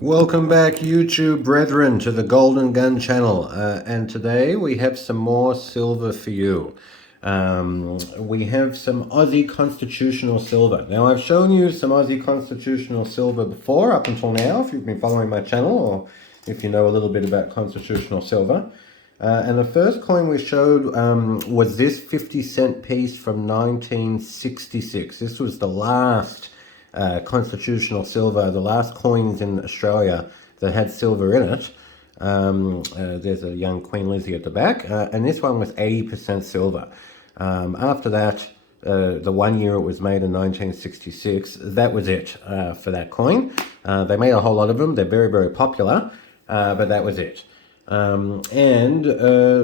Welcome back, YouTube brethren, to the Golden Gun channel. And today we have some more silver for you. We have some Aussie constitutional silver. Now, I've shown you some Aussie constitutional silver before, up until now, if you've been following my channel, or if you know a little bit about constitutional silver. And the first coin we showed was this 50-cent piece from 1966. This was the last constitutional silver, the last coins in Australia that had silver in it. There's a young Queen Lizzie at the back, and this one was 80% silver. After that, the 1 year it was made in 1966, that was it for that coin. They made a whole lot of them. They're very, very popular, but that was it. And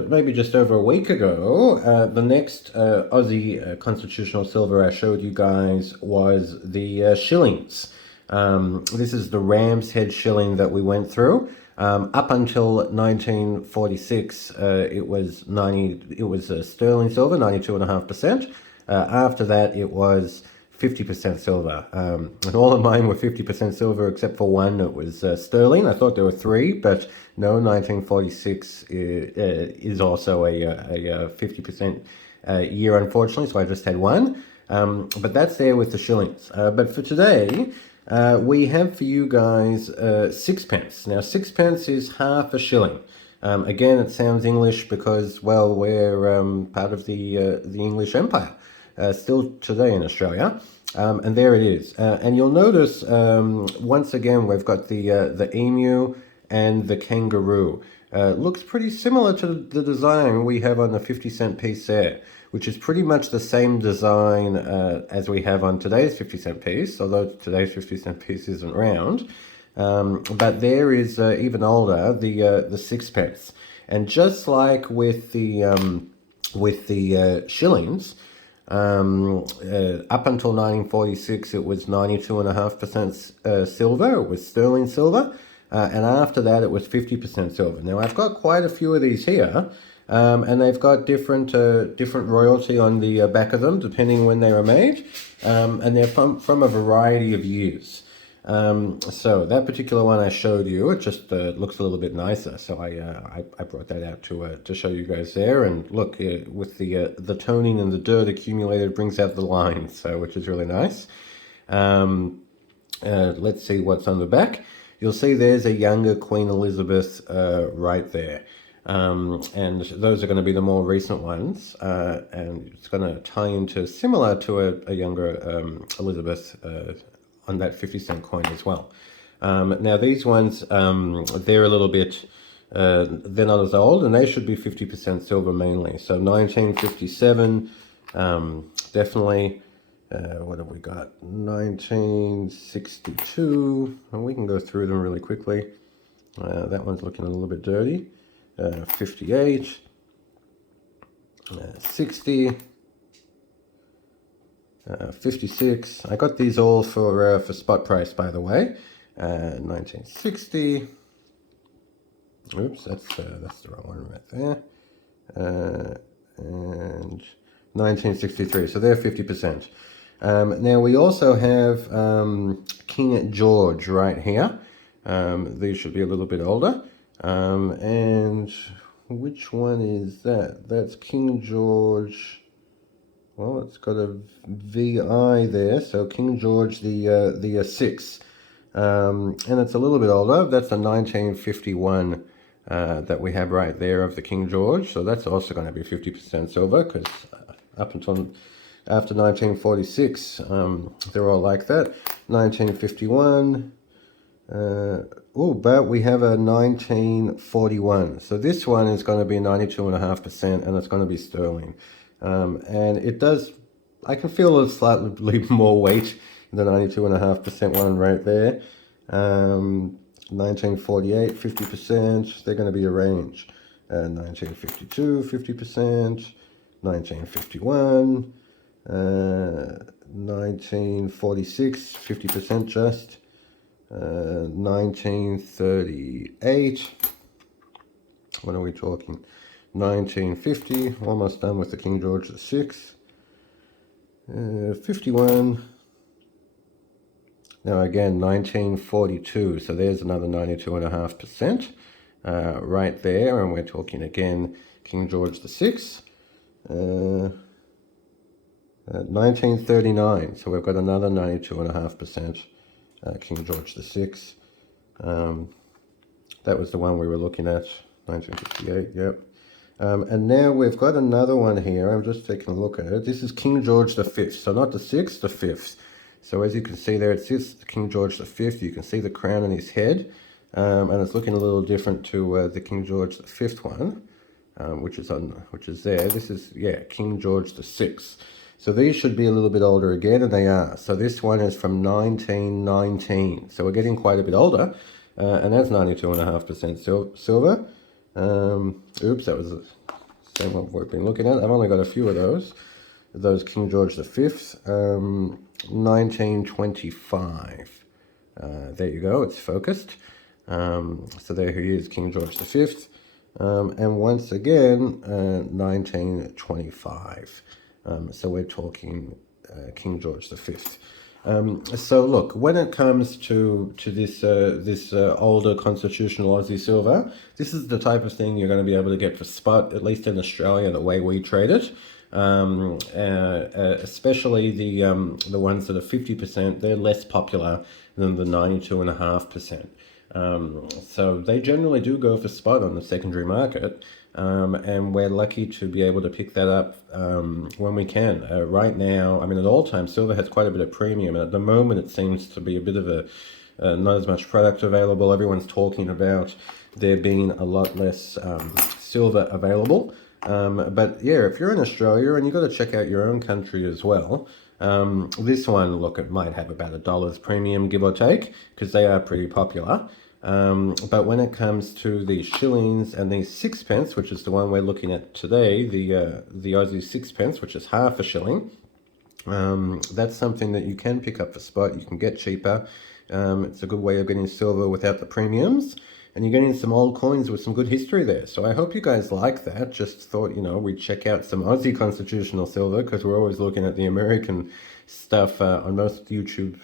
maybe just over a week ago, the next Aussie constitutional silver I showed you guys was the shillings. This is the Ram's Head shilling that we went through. Up until 1946, it was sterling silver, 92.5%. After that, it was 50% silver. And all of mine were 50% silver except for one that was sterling. I thought there were three, but no, 1946 is also a 50% year, unfortunately, so I just had one. But that's there with the shillings. But for today, we have for you guys sixpence. Now, sixpence is half a shilling. Again, it sounds English because, well, we're part of the English Empire. Still today in Australia, and there it is. And you'll notice once again we've got the emu and the kangaroo. Looks pretty similar to the design we have on the 50-cent piece there, which is pretty much the same design as we have on today's 50-cent piece, although today's 50-cent piece isn't round. But there is even older the sixpence, and just like with the shillings. Up until 1946, it was 92.5% silver. It was sterling silver. And after that, it was 50% silver. Now, I've got quite a few of these here, and they've got different royalty on the back of them, depending when they were made, and they're from a variety of years. So that particular one I showed you, it just looks a little bit nicer. So I brought that out to show you guys there. And look, with the toning and the dirt accumulated, it brings out the lines, so which is really nice. Let's see what's on the back. You'll see there's a younger Queen Elizabeth right there. And those are going to be the more recent ones, and it's going to tie into similar to a younger Elizabeth on that 50-cent coin as well. Now these ones, they're a little bit, they're not as old, and they should be 50% silver mainly. So 1957, definitely. What have we got? 1962, and we can go through them really quickly. That one's looking a little bit dirty. 58, 60, 56. I got these all for spot price, by the way. 1960. Oops, that's the wrong one right there. And 1963. So they're 50%. Now we also have King George right here. These should be a little bit older. And which one is that? That's King George. Well, it's got a VI there, so King George the 6. And it's a little bit older. That's a 1951 that we have right there of the King George. So that's also going to be 50% silver, because up until after 1946, they're all like that. 1951. But we have a 1941. So this one is going to be 92.5%, and it's going to be sterling. And it does, I can feel a slightly more weight in the 92.5% one right there. 1948, 50%, they're going to be a range. 1952, 50%, 1951, 1946, 50% just. 1938, what are we talking? 1950, almost done with the King George VI. 51, Now again, 1942, so there's another 92.5% right there, and we're talking again King George VI. 1939, so we've got another 92.5% King George VI. That was the one we were looking at, 1958, yep. And now we've got another one here. I'm just taking a look at it. This is King George V, so not the 6th, the 5th. So as you can see there, it says King George V. You can see the crown on his head, and it's looking a little different to the King George V one, which is there. This is, yeah, King George VI. So these should be a little bit older again, and they are. So this one is from 1919. So we're getting quite a bit older, and that's 92.5% silver. Oops, that was the same one we've been looking at. I've only got a few of those King George V, 1925. There you go, it's focused. So there he is, King George V. And once again, 1925. So we're talking King George V. So look, when it comes to this older constitutional Aussie silver, this is the type of thing you're going to be able to get for spot, at least in Australia, the way we trade it. Especially the ones that are 50%, they're less popular than the 92.5%. So they generally do go for spot on the secondary market. And we're lucky to be able to pick that up when we can. Right now, I mean, at all times, silver has quite a bit of premium, and at the moment it seems to be a bit of a not as much product available. Everyone's talking about there being a lot less silver available. But yeah, if you're in Australia, and you've got to check out your own country as well, this one, look, it might have about $1 premium, give or take, because they are pretty popular. But when it comes to the shillings and the sixpence, which is the one we're looking at today, the Aussie sixpence, which is half a shilling, that's something that you can pick up for spot. You can get cheaper. It's a good way of getting silver without the premiums, and you're getting some old coins with some good history there. So I hope you guys like that. Just thought, we'd check out some Aussie constitutional silver, because we're always looking at the American stuff on most YouTube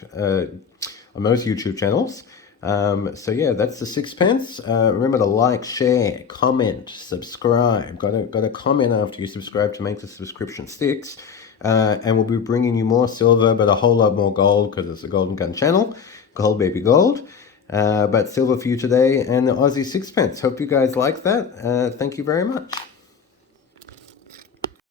channels. So yeah, that's the sixpence. Remember to like, share, comment, subscribe. Got to comment after you subscribe to make the subscription sticks. And we'll be bringing you more silver, but a whole lot more gold, because it's a Golden Gun channel. Gold, baby, gold. But silver for you today, and the Aussie sixpence. Hope you guys like that. Thank you very much.